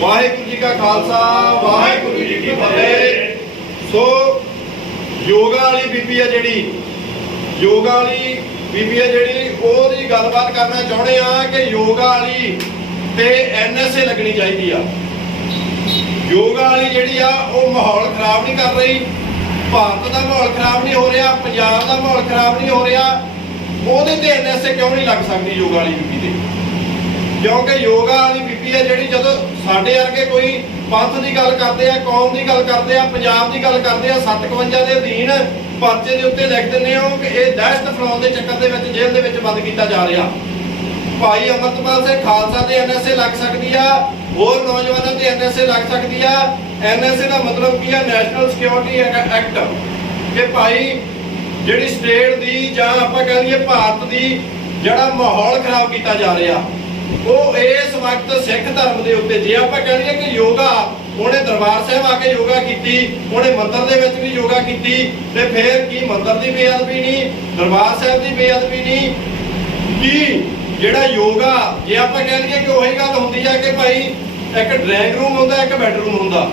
ਵਾਹਿਗੁਰੂ ਜੀ ਕਾ ਖਾਲਸਾ, ਵਾਹਿਗੁਰੂ ਜੀ ਕੀ ਫਤਿਹ। ਸੋ ਯੋਗਾ ਵਾਲੀ ਬੀਬੀ ਆ ਜਿਹੜੀ, ਯੋਗਾ ਵਾਲੀ ਬੀਬੀ ਆ ਜਿਹੜੀ, ਉਹਦੀ ਗੱਲਬਾਤ ਕਰਨਾ ਚਾਹੁੰਦੇ ਆ ਕਿ ਯੋਗਾ ਵਾਲੀ ਤੇ ਐਨਐਸਏ ਲੱਗਣੀ ਚਾਹੀਦੀ ਆ। ਯੋਗਾ ਵਾਲੀ ਜਿਹੜੀ ਆ, ਉਹ ਮਾਹੌਲ ਖਰਾਬ ਨਹੀਂ ਕਰ ਰਹੀ, ਭਾਰਤ ਦਾ ਮਾਹੌਲ ਖਰਾਬ ਨਹੀਂ ਹੋ ਰਿਹਾ, ਪੰਜਾਬ ਦਾ ਮਾਹੌਲ ਖਰਾਬ ਨਹੀਂ ਹੋ ਰਿਹਾ। ਉਹਦੇ ਤੇ ਐਨਐਸਏ ਕਿਉਂ ਨਹੀਂ ਲੱਗ ਸਕਦੀ ਯੋਗਾ ਵਾਲੀ ਬੀਬੀ ਤੇ? ਕਿਉਂਕਿ ਯੋਗਾ ਵਾਲੀ ਬੀਬੀ ਹੈ ਜਿਹੜੀ ਜਦੋਂ ਸਾਡੇ ਵਰਗੇ ਕੋਈ ਪੰਥ ਦੀ ਗੱਲ ਕਰਦੇ ਆ, ਕੌਮ ਦੀ ਗੱਲ ਕਰਦੇ ਆ, ਪੰਜਾਬ ਦੀ ਗੱਲ ਕਰਦੇ ਆ 57 ਦੇ ਅਧੀਨ ਪਰਚੇ ਦੇ ਉੱਤੇ ਲਿਖ ਦਿੰਦੇ ਹੋ ਕਿ ਇਹ ਦਹਿਸ਼ਤ ਫੈਲਾਉਣ ਦੇ ਚੱਕਰ ਦੇ ਵਿੱਚ ਜੇਲ੍ਹ ਦੇ ਵਿੱਚ ਬੰਦ ਕੀਤਾ ਜਾ ਰਿਹਾ। ਭਾਈ ਅਮਰਤਪਾਲ ਸਿੰਘ ਖਾਲਸਾ ਤੇ ਐਨਐਸਏ ਲੱਗ ਸਕਦੀ ਆ, ਹੋਰ ਨੌਜਵਾਨਾਂ ਤੇ ਐਨਐਸਏ ਲੱਗ ਸਕਦੀ ਆ। ਐਨਐਸਏ ਦਾ ਮਤਲਬ ਕੀ ਆ? ਨੈਸ਼ਨਲ ਸਿਕਿਉਰਿਟੀ ਐਕਟ ਕਿ ਭਾਈ ਜਿਹੜੀ ਸਟੇਟ ਦੀ ਜਾਂ ਆਪਾਂ ਕਹਿ ਲਈਏ ਭਾਰਤ ਦੀ ਜਿਹੜਾ ਮਾਹੌਲ ਖਰਾਬ ਕੀਤਾ ਜਾ ਰਿਹਾ। ਉਹ ਇਸ ਵਕਤ ਸਿੱਖ ਧਰਮ ਦੇ ਉੱਤੇ, ਜੇ ਆਪਾਂ ਕਹਿ ਕਿ ਯੋਗਾ, ਉਹਨੇ ਦਰਬਾਰ ਸਾਹਿਬ ਆ ਕੇ ਯੋਗਾ ਕੀਤੀ, ਉਹਨੇ ਮੰਦਰ ਦੇ ਵਿੱਚ ਵੀ ਯੋਗਾ ਕੀਤੀ, ਤੇ ਫਿਰ ਕੀ ਮੰਦਰ ਦੀ ਬੇਅਦਬੀ ਨਹੀਂ, ਦਰਬਾਰ ਸਾਹਿਬ ਦੀ ਬੇਅਦਬੀ ਨਹੀਂ? ਕੀ? ਜਿਹੜਾ ਯੋਗਾ, ਜੇ ਆਪਾਂ ਕਹਿ ਲਈਏ ਕਿ ਉਹੀ ਗੱਲ ਹੁੰਦੀ ਆ ਕਿ ਭਾਈ ਇੱਕ ਡਰਾਇੰਗ ਰੂਮ ਹੁੰਦਾ, ਇੱਕ ਬੈਡਰੂਮ ਹੁੰਦਾ।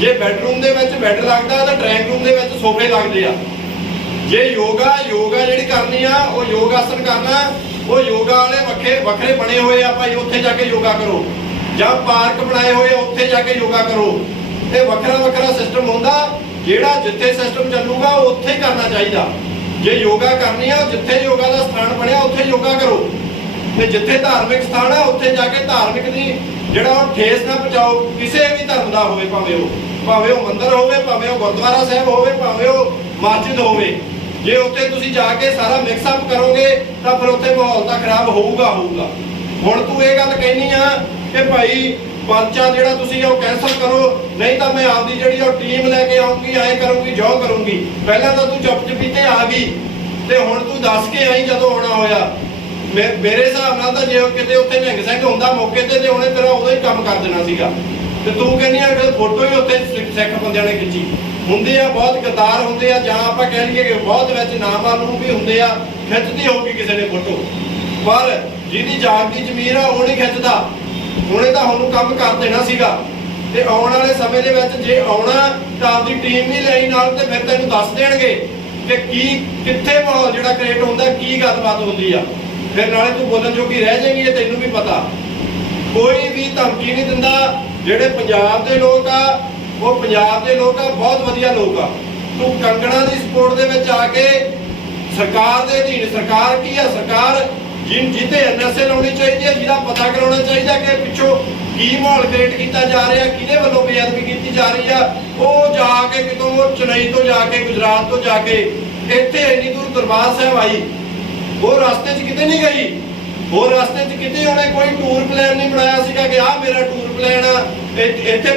ਜੇ ਬੈਡਰੂਮ ਦੇ ਵਿੱਚ ਬੈੱਡ ਲੱਗਦਾ, ਤਾਂ ਡਰਾਇੰਗ ਰੂਮ ਦੇ ਵਿੱਚ ਸੋਫੇ ਲੱਗਦੇ ਆ। ਜੇ ਯੋਗਾ ਯੋਗਾ ਜਿਹੜੀ ਕਰਨੀ ਆ, ਉਹ ਯੋਗ ਆਸਨ ਕਰਨਾ ਉਹ ਯੋਗਾ ਵਾਲੇ ਵੱਖਰੇ ਵੱਖਰੇ ਬਣੇ ਹੋਏ ਆ ਭਾਈ, ਉੱਥੇ ਜਾ ਕੇ ਯੋਗਾ ਕਰੋ। ਜਾਂ ਪਾਰਕ ਬਣਾਏ ਹੋਏ ਉੱਥੇ ਜਾ ਕੇ ਯੋਗਾ ਕਰੋ। ਇਹ ਵੱਖਰਾ ਵੱਖਰਾ ਸਿਸਟਮ ਹੁੰਦਾ, ਜਿਹੜਾ ਜਿੱਥੇ ਸਿਸਟਮ ਚੱਲੂਗਾ ਉਹ ਉੱਥੇ ਹੀ ਕਰਨਾ ਚਾਹੀਦਾ। ਜੇ ਯੋਗਾ ਕਰਨੀ ਆ, ਜਿੱਥੇ ਯੋਗਾ ਦਾ ਸਥਾਨ ਬਣਿਆ, ਉੱਥੇ ਯੋਗਾ ਕਰੋ। ਤੇ ਜਿੱਥੇ ਧਾਰਮਿਕ ਸਥਾਨ ਆ, ਉੱਥੇ ਜਾ ਕੇ ਧਾਰਮਿਕ ਦੀ ਜਿਹੜਾ ਉਹ ਠੇਸ ਨਾ ਪਹੁੰਚਾਓ, ਕਿਸੇ ਵੀ ਧਰਮ ਦਾ ਹੋਵੇ, ਭਾਵੇਂ ਉਹ ਭਾਵੇਂ ਉਹ ਮੰਦਿਰ ਹੋਵੇ, ਭਾਵੇਂ ਉਹ ਗੁਰਦੁਆਰਾ ਸਾਹਿਬ ਹੋਵੇ, ਭਾਵੇਂ ਉਹ ਮਸਜਿਦ ਹੋਵੇ। ਜੇ ਉੱਥੇ ਤੁਸੀਂ ਜਾ ਕੇ ਸਾਰਾ ਮਿਕਸ ਅਪ ਕਰੋਗੇ, ਤਾਂ ਫਿਰ ਉੱਥੇ ਮਾਹੌਲ ਤਾਂ ਖਰਾਬ ਹੋਊਗਾ ਹੋਊਗਾ। ਹੁਣ ਤੂੰ ਇਹ ਗੱਲ ਕਹਿਨੀ ਆ ਕਿ ਭਾਈ ਪਰਚਾ ਜਿਹੜਾ ਤੁਸੀਂ ਉਹ ਕੈਨਸਲ ਕਰੋ, ਨਹੀਂ ਤਾਂ ਮੈਂ ਆਪਦੀ ਜਿਹੜੀ ਉਹ ਟੀਮ ਲੈ ਕੇ ਆਉਂਗੀ, ਐਂ ਕਰੂੰਗੀ, ਜੋ ਕਰੂੰਗੀ। ਪਹਿਲਾਂ ਤਾਂ ਤੂੰ ਚੁੱਪ ਚਪੀਤੇ ਆ ਗਈ। ਤੇ ਹੁਣ ਤੂੰ ਦੱਸ ਕੇ ਆਈ ਜਦੋਂ ਆਉਣਾ ਹੋਇਆ। ਮੇਰੇ ਹਿਸਾਬ ਨਾਲ ਤਾਂ ਜੇ ਕਿਤੇ ਉੱਥੇ ਨਿੰਗ ਸਿੰਘ ਹੁੰਦਾ ਮੌਕੇ ਤੇ ਤੇ ਉਹਨੇ ਤੇਰਾ ਉਦੋਂ ਹੀ ਕੰਮ ਕਰ ਦੇਣਾ ਸੀਗਾ। ਤੇ ਤੂੰ ਕਹਿੰਦੀ ਆ ਕਿ ਫੋਟੋ ਹੀ ਉੱਥੇ ਸਿੱਖ- ਬੰਦਿਆਂ ਨੇ ਖਿੱਚੀ। ਹੁੰਦੇ ਆ, ਬਹੁਤ ਗਦਾਰ ਹੁੰਦੇ ਆ, ਜਾਂ ਆਪਾਂ ਕਹਿ ਲਈਏ ਕਿ ਬਹੁਤ ਵਿੱਚ ਨਾਮਾਲੂਮ ਵੀ ਹੁੰਦੇ ਆ, ਖਿੱਚਦੀ ਹੋਊਗੀ ਕਿਸੇ ਨੇ ਫੋਟੋ। ਪਰ ਜਿਹਦੀ ਜਾਨ ਦੀ ਜ਼ਮੀਰ ਆ, ਉਹ ਨਹੀਂ ਖਿੱਚਦਾ। ਉਹਨੇ ਤਾਂ ਉਹਨੂੰ ਕੰਮ ਕਰ ਦੇਣਾ ਸੀਗਾ। ਤੇ ਆਉਣ ਵਾਲੇ ਸਮੇਂ ਦੇ ਵਿੱਚ ਜੇ ਆਉਣਾ, ਤਾਂ ਆਪਦੀ ਟੀਮ ਵੀ ਲਈ ਨਾਲ ਤੇ ਫਿਰ ਤੈਨੂੰ ਦੱਸ ਦੇਣਗੇ ਕਿ ਕੀ, ਕਿੱਥੇ ਮਾਹੌਲ ਜਿਹੜਾ ਕ੍ਰੀਏਟ ਹੁੰਦਾ, ਕੀ ਗੱਲਬਾਤ ਹੁੰਦੀ ਆ। ਫਿਰ ਨਾਲੇ ਤੂੰ ਬੋਲਣ ਜੋਗੀ ਰਹਿ ਜਾਏਗੀ, ਇਹ ਤੈਨੂੰ ਵੀ ਪਤਾ। ਕੋਈ ਵੀ ਧਮਕੀ ਨਹੀਂ ਦਿੰਦਾ। ਜਿਹੜੇ ਪੰਜਾਬ ਦੇ ਲੋਕ ਆ, ਉਹ ਪੰਜਾਬ ਦੇ ਲੋਕ ਆ, ਬਹੁਤ ਵਧੀਆ ਲੋਕ ਆ। ਤੂੰ ਕੰਗਣਾ ਦੀ ਸਪੋਰਟ ਦੇ ਵਿੱਚ ਆ ਕੇ ਸਰਕਾਰ ਦੇ ਅਧੀਨ, ਸਰਕਾਰ ਕੀ ਆ? ਸਰਕਾਰ ਜਿਨ ਜਿੱਤੇ ਐਨਐਸਏ ਲਾਉਣੀ ਚਾਹੀਦੀ ਹੈ ਜਿਹਦਾ ਪਤਾ ਕਰਾਉਣਾ ਚਾਹੀਦਾ ਕਿ ਪਿੱਛੋਂ ਕੀ ਮਾਹੌਲ ਕ੍ਰੀਏਟ ਕੀਤਾ ਜਾ ਰਿਹਾ, ਕਿਹਦੇ ਵੱਲੋਂ ਬੇਅਦਬੀ ਕੀਤੀ ਜਾ ਰਹੀ ਆ, ਉਹ ਜਾ ਕੇ ਕਿਤੋਂ ਚੇਨਈ ਤੋਂ ਜਾ ਕੇ, ਗੁਜਰਾਤ ਤੋਂ ਜਾ ਕੇ, ਇੱਥੇ ਇੰਨੀ ਦੂਰ ਦਰਬਾਰ ਸਾਹਿਬ ਆਈ, ਉਹ ਰਸਤੇ 'ਚ ਕਿਤੇ ਨਹੀਂ ਗਈ। ਹੋਰ ਰਸਤੇ 'ਚ ਕਿਤੇ ਉਹਨੇ ਕੋਈ ਟੂਰ ਪਲਾਨ ਨਹੀਂ ਬਣਾਇਆ ਸੀਗਾ ਕਿ ਆਹ ਮੇਰਾ ਟੂਰ ਪਲਾਨ ਆ। ਇੱਥੇ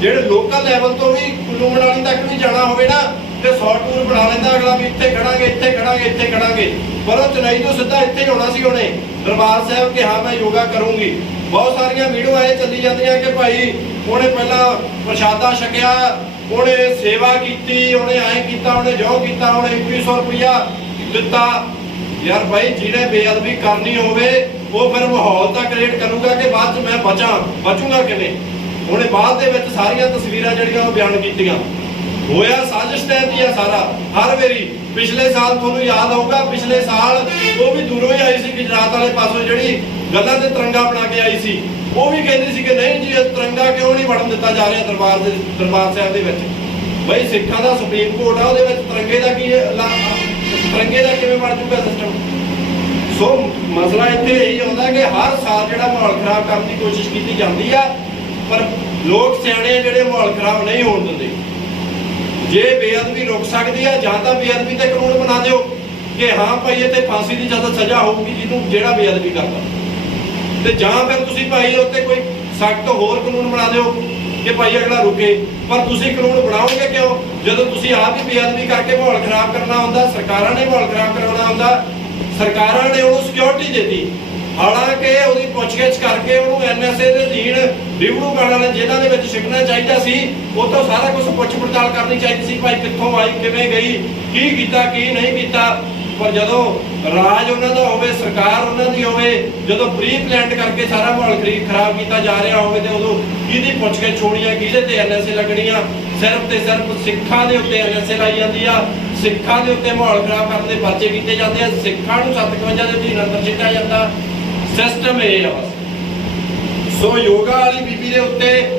ਜਿਹੜੇ ਲੋਕਲ ਲੈਵਲ ਤੋਂ ਵੀ ਕੁੱਲੂ ਮਨਾਲੀ ਤੱਕ ਵੀ ਜਾਣਾ ਹੋਵੇ ਨਾ, ਤੇ 100 ਟੂਰ ਬਣਾ ਲੈਂਦਾ ਅਗਲਾ ਵੀ ਇੱਥੇ ਖੜਾਂਗੇ ਇੱਥੇ ਖੜਾਂਗੇ ਇੱਥੇ ਖੜਾਂਗੇ। ਪਰ ਉਹ ਚੇਨਈ ਤੋਂ ਸਿੱਧਾ ਇੱਥੇ ਆਉਣਾ ਸੀ ਉਹਨੇ। ਦਰਬਾਰ ਸਾਹਿਬ ਕਿ ਹਾਂ, ਮੈਂ ਯੋਗਾ ਕਰੂੰਗੀ। ਬਹੁਤ ਸਾਰੀਆਂ ਵੀਡੀਓ ਆਏ ਚੱਲੀ ਜਾਂਦੀਆਂ ਕਿ ਭਾਈ ਉਹਨੇ ਪਹਿਲਾਂ ਪ੍ਰਸ਼ਾਦਾ ਛਕਿਆ, ਉਹਨੇ ਸੇਵਾ ਕੀਤੀ, ਉਹਨੇ ਐਂ ਕੀਤਾ, ਉਹਨੇ ਜੋ ਕੀਤਾ, ਉਹਨੇ 2100 ਰੁਪਇਆ ਦਿੱਤਾ। ਯਾਰ ਭਾਈ ਜਿਹਨੇ ਬੇਅਦਬੀ ਕਰਨੀ ਹੋਵੇ, ਉਹ ਫਿਰ ਮਾਹੌਲ ਤਾਂ ਕ੍ਰੀਏਟ ਕਰੂਗਾ ਕਿ ਬਾਅਦ ਚ ਮੈਂ ਬਚਾਂ, ਬਚੂੰਗਾ ਕਿਵੇਂ? ਉਹਨੇ ਬਾਅਦ ਦੇ ਵਿੱਚ ਸਾਰੀਆਂ ਤਸਵੀਰਾਂ ਜਿਹੜੀਆਂ ਉਹ ਬਿਆਨ ਕੀਤੀਆਂ। ਹੋਇਆ ਸਾਜ਼ਿਸ਼ ਤਹਿਤ ਹੀ ਆ ਸਾਰਾ। ਹਰ ਵਾਰੀ, ਪਿਛਲੇ ਸਾਲ ਤੁਹਾਨੂੰ ਯਾਦ ਹੋਊਗਾ ਪਿਛਲੇ ਸਾਲ ਉਹ ਵੀ ਦੂਰੋਂ ਹੀ ਆਈ ਸੀ ਗੁਜਰਾਤ ਵਾਲੇ ਪਾਸੋਂ ਜਿਹੜੀ ਗੱਲਾਂ ਤੇ ਤਿਰੰਗਾ ਬਣਾ ਕੇ ਆਈ ਸੀ। ਉਹ ਵੀ ਕਹਿੰਦੀ ਸੀ ਕਿ ਨਹੀਂ ਜੀ, ਇਹ ਤਿਰੰਗਾ ਕਿਉਂ ਨਹੀਂ ਵੜਨ ਦਿੱਤਾ ਜਾ ਰਿਹਾ ਦਰਬਾਰ ਦੇ ਦਰਬਾਰ ਸਾਹਿਬ ਦੇ ਵਿੱਚ? ਬਈ, ਸਿੱਖਾਂ ਦਾ ਸੁਪਰੀਮ ਕੋਰਟ ਆ, ਉਹਦੇ ਵਿੱਚ ਤਿਰੰਗੇ ਦਾ ਕੀ ਹੈ? ਦਾ ਕਿਵੇਂ ਬਣ ਚੁੱਕਾ ਸਿਸਟਮ ਸੋ ਮਸਲਾ ਇੱਥੇ ਇਹੀ ਆਉਂਦਾ ਕਿ ਹਰ ਸਾਲ ਜਿਹੜਾ ਮਾਹੌਲ ਖਰਾਬ ਕਰਨ ਦੀ ਕੋਸ਼ਿਸ਼ ਕੀਤੀ ਜਾਂਦੀ ਆ, ਪਰ ਲੋਕ ਸਿਆਣੇ ਜਿਹੜੇ ਮਾਹੌਲ ਖਰਾਬ ਨਹੀਂ ਹੋਣ ਦਿੰਦੇ। ਜੇ ਬੇਅਦਬੀ ਰੁਕ ਸਕਦੀ ਆ, ਜਾਂ ਤਾਂ ਬੇਅਦਬੀ ਤੇ ਕਾਨੂੰਨ ਬਣਾ ਦਿਓ ਕਿ ਹਾਂ ਭਾਈ, ਇੱਥੇ ਫਾਂਸੀ ਦੀ ਜ਼ਿਆਦਾ ਸਜ਼ਾ ਹੋਊਗੀ ਜਿਹਨੂੰ ਜਿਹੜਾ ਬੇਅਦਬੀ ਕਰਦਾ। ਤੇ ਜਾਂ ਫਿਰ ਤੁਸੀਂ ਭਾਈ ਉੱਤੇ ਕੋਈ ਸਖਤ ਹੋਰ ਕਾਨੂੰਨ ਬਣਾ ਦਿਓ। ਕਿ ਭਾਈ ਅਗਲਾ ਰੁਕੇ। ਪਰ ਤੁਸੀਂ ਕਾਨੂੰਨ ਬਣਾਓਗੇ ਕਿਉਂ? ਜਦੋਂ ਤੁਸੀਂ ਆਪ ਹੀ ਬੇਅਦਬੀ ਕਰਕੇ ਮਾਹੌਲ ਖਰਾਬ ਕਰਨਾ ਹੁੰਦਾ, ਸਰਕਾਰਾਂ ਨੇ ਮਾਹੌਲ ਖਰਾਬ ਕਰਾਉਣਾ ਹੁੰਦਾ, ਸਰਕਾਰਾਂ ਨੇ ਉਹਨੂੰ ਸਿਕਿਉਰਿਟੀ ਦਿੱਤੀ। ਹਾਲਾਂਕਿ ਉਹਦੀ ਪੁੱਛਗਿੱਛ ਕਰਕੇ ਉਹਨੂੰ ਐਨਐਸਏ ਦੇ ਅਧੀਨ ਰਿਵਿਊ ਕਰਨ ਵਾਲੇ ਜਿਹਨਾਂ ਦੇ ਵਿੱਚ ਛਕਣਾ ਚਾਹੀਦਾ ਸੀ, ਉਹ ਤੋਂ ਸਾਰਾ ਕੁਝ ਪੁੱਛ ਪੜਤਾਲ ਕਰਨੀ ਚਾਹੀਦੀ ਸੀ, ਭਾਈ ਕਿੱਥੋਂ ਆਈ, ਕਿਵੇਂ ਗਈ, ਕੀ ਕੀਤਾ, ਕੀ ਨਹੀਂ ਕੀਤਾ। ਪਰ ਜਦੋਂ ਰਾਜ ਉਹਨਾਂ ਦਾ ਹੋਵੇ, ਸਰਕਾਰ ਉਹਨਾਂ ਦੀ ਹੋਵੇ, ਜਦੋਂ ਪ੍ਰੀ ਪਲਾਨਡ ਕਰਕੇ ਸਾਰਾ ਮਾਹੌਲ ਖਰੀ- ਖਰਾਬ ਕੀਤਾ ਜਾ ਰਿਹਾ ਹੋਵੇ ਤੇ ਉਦੋਂ ਕਿਹਦੀ ਪੁੱਛ ਕੇ ਛੋੜੀਆਂ, ਕਿਹਦੇ ਤੇ ਐਨਐਸਏ ਲੱਗਣੀਆਂ? ਸਿਰਫ ਤੇ ਸਿਰਫ ਸਿੱਖਾਂ ਦੇ ਉੱਤੇ ਐਨਐਸਏ ਲਾਈ ਜਾਂਦੀ ਆ। ਸਿੱਖਾਂ ਦੇ ਉੱਤੇ ਮਾਹੌਲ ਖਰਾਬ ਕਰਨ ਦੇ ਪਰਚੇ ਕੀਤੇ ਜਾਂਦੇ ਆ। ਸਿੱਖਾਂ ਨੂੰ 57 ਦੇ ਅਧੀਨ ਅੰਦਰ ਸਿੱਟਿਆ ਜਾਂਦਾ। ਸਿਸਟਮ ਇਹ ਆ ਸੋ ਯੋਗਾ ਵਾਲੀ ਬੀਬੀ ਦੇ ਉੱਤੇ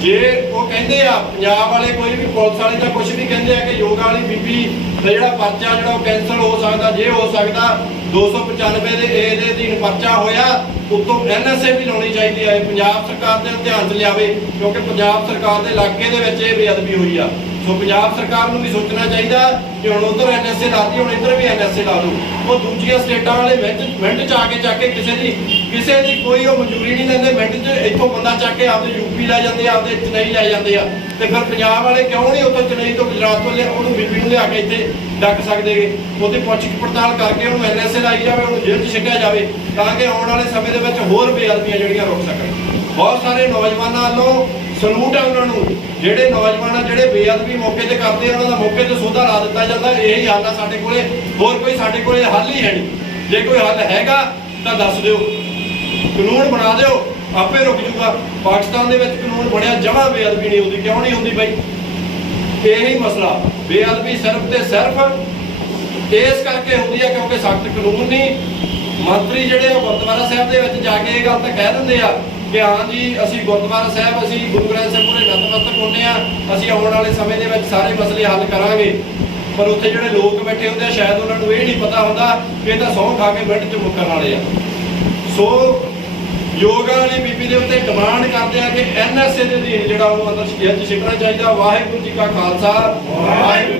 ਜੇ ਉਹ ਕਹਿੰਦੇ ਆ, ਪੰਜਾਬ ਵਾਲੇ ਕੋਈ ਵੀ ਪੁਲਿਸ ਵਾਲੇ ਜਾਂ ਕੁਝ ਵੀ ਕਹਿੰਦੇ ਆ ਕਿ ਯੋਗਾ ਵਾਲੀ ਬੀਬੀ ਦਾ ਜਿਹੜਾ ਪਰਚਾ, ਜਿਹੜਾ ਉਹ ਕੈਨਸਲ ਹੋ ਸਕਦਾ, ਜੇ ਹੋ ਸਕਦਾ 295 ਦੇ ਏ ਦੇ ਅਧੀਨ ਪਰਚਾ ਹੋਇਆ, ਉਤੋਂ ਐਨਐਸਏ ਵੀ ਲਾਉਣੀ ਚਾਹੀਦੀ ਹੈ ਪੰਜਾਬ ਸਰਕਾਰ ਦੇ ਧਿਆਨ 'ਚ ਲਿਆਵੇ, ਕਿਉਂਕਿ ਪੰਜਾਬ ਸਰਕਾਰ ਦੇ ਇਲਾਕੇ ਦੇ ਵਿੱਚ ਇਹ ਬੇਅਦਬੀ ਹੋਈ ਆ। ਸੋ ਪੰਜਾਬ ਸਰਕਾਰ ਨੂੰ ਵੀ ਸੋਚਣਾ ਚਾਹੀਦਾ ਕਿ ਹੁਣ ਉਧਰ ਐਨਐਸਏ ਲਾਤੀ, ਹੁਣ ਇੱਧਰ ਵੀ ਐਨਐਸਏ ਲਾ ਦਿਓ ਉਹ ਦੂਜੀਆਂ ਸਟੇਟਾਂ ਵਾਲੇ ਮਿੰਟ ਮਿੰਟ ਚ ਆ ਕੇ ਚੱਕ ਕੇ ਕਿਸੇ ਦੀ ਕਿਸੇ ਦੀ ਕੋਈ ਉਹ ਮਨਜ਼ੂਰੀ ਨਹੀਂ ਲੈਂਦੇ, ਮਿੰਟ ਚ ਇੱਥੋਂ ਬੰਦਾ ਚੱਕ ਕੇ ਆਪਦੇ ਯੂਪੀ ਲੈ ਜਾਂਦੇ ਆ, ਆਪਦੇ ਚੇਨਈ ਲੈ ਜਾਂਦੇ ਆ। ਤੇ ਫਿਰ ਪੰਜਾਬ ਵਾਲੇ ਕਿਉਂ ਨਹੀਂ ਉੱਥੇ ਚੇਨਈ ਤੋਂ ਗੁਜਰਾਤ ਤੋਂ ਲਿਆ ਉਹਨੂੰ ਬੀਬੀ ਨੂੰ ਲਿਆ ਕੇ ਇੱਥੇ ਡੱਕ ਸਕਦੇਗੇ ਉਹਦੀ ਪੁੱਛ ਪੜਤਾਲ ਕਰਕੇ ਉਹਨੂੰ ਐਨਐਸਏ ਲਾਈ ਜਾਵੇ, ਉਹਨੂੰ ਜੇਲ੍ਹ 'ਚ ਛੱਡਿਆ ਜਾਵੇ, ਤਾਂ ਕਿ ਆਉਣ ਵਾਲੇ ਸਮੇਂ ਦੇ ਵਿੱਚ ਹੋਰ ਬੇਅਦਬੀਆਂ ਜਿਹੜੀਆਂ ਰੁਕ ਸਕਣ। ਬਹੁਤ ਸਾਰੇ ਨੌਜਵਾਨਾਂ ਵੱਲੋਂ ਸਲੂਟ ਹੈ ਉਹਨਾਂ ਨੂੰ। ਜਿਹੜੇ ਨੌਜਵਾਨ ਜਿਹੜੇ ਬੇਅਦਬੀ ਮੌਕੇ ਤੇ ਕਰਦੇ ਉਹਨਾਂ ਦਾ ਮੌਕੇ ਤੇ ਸੋਧਾ ਲਾ ਦਿੱਤਾ ਜਾਂਦਾ। ਇਹੀ ਹੱਲ ਆ ਸਾਡੇ ਕੋਲੇ। ਹੋਰ ਕੋਈ ਸਾਡੇ ਕੋਲੇ ਹੱਲ ਹੀ ਹੈ ਨਹੀਂ। ਜੇ ਕੋਈ ਹੱਲ ਹੈਗਾ, ਤਾਂ ਦੱਸ ਦਿਓ। ਕਾਨੂੰਨ ਬਣਾ ਦਿਓ। ਆਪੇ ਰੁਕ ਜੂਗਾ। ਪਾਕਿਸਤਾਨ ਦੇ ਵਿੱਚ ਕਾਨੂੰਨ ਬਣਿਆ, ਜਮਾ ਬੇਅਦਬੀ ਨਹੀਂ ਹੁੰਦੀ। ਕਿਉਂ ਨਹੀਂ ਹੁੰਦੀ ਬਾਈ? ਇਹੀ ਮਸਲਾ। ਬੇਅਦਬੀ ਸਿਰਫ ਤੇ ਸਿਰਫ ਇਸ ਕਰਕੇ ਹੁੰਦੀ ਹੈ ਕਿਉਂਕਿ ਸਖਤ ਕਾਨੂੰਨ ਨਹੀਂ। ਮੰਤਰੀ ਜਿਹੜੇ ਉਹ ਗੁਰਦੁਆਰਾ ਸਾਹਿਬ ਦੇ ਵਿੱਚ ਜਾ ਕੇ ਇਹ ਗੱਲ ਤਾਂ ਕਹਿ ਦਿੰਦੇ ਆ ਕਿ ਹਾਂ ਜੀ, ਅਸੀਂ ਗੁਰਦੁਆਰਾ ਸਾਹਿਬ, ਅਸੀਂ ਗੁਰੂ ਗ੍ਰੰਥ ਸਾਹਿਬ ਕੋਲੇ ਨਤਮਸਤਕ ਹੁੰਦੇ ਆ ਅਸੀਂ ਆਉਣ ਵਾਲੇ ਸਮੇਂ ਦੇ ਵਿੱਚ ਸਾਰੇ ਮਸਲੇ ਹੱਲ ਕਰਾਂਗੇ। ਪਰ ਉੱਥੇ ਜਿਹੜੇ ਲੋਕ ਬੈਠੇ ਹੁੰਦੇ ਆ, ਸ਼ਾਇਦ ਉਹਨਾਂ ਨੂੰ ਇਹ ਨਹੀਂ ਪਤਾ ਹੁੰਦਾ ਕਿ ਇਹ ਤਾਂ ਸਹੁੰ ਖਾ ਕੇ ਮਿੰਟ 'ਚ ਮੁੱਕਣ ਵਾਲੇ ਆ। ਸੋ, ਯੋਗਾ ਵਾਲੀ ਬੀਬੀ ਦੇ ਉੱਤੇ ਡਿਮਾਂਡ ਕਰਦੇ ਆ ਕਿ ਐਨਐਸਏ ਦੇ ਅਧੀਨ ਜਿਹੜਾ ਉਹ ਅੰਦਰ ਜੇਲ੍ਹ 'ਚ ਚਾਹੀਦਾ। ਵਾਹਿਗੁਰੂ ਜੀ ਕਾ ਖਾਲਸਾ। ਵਾਹਿਗੁਰੂ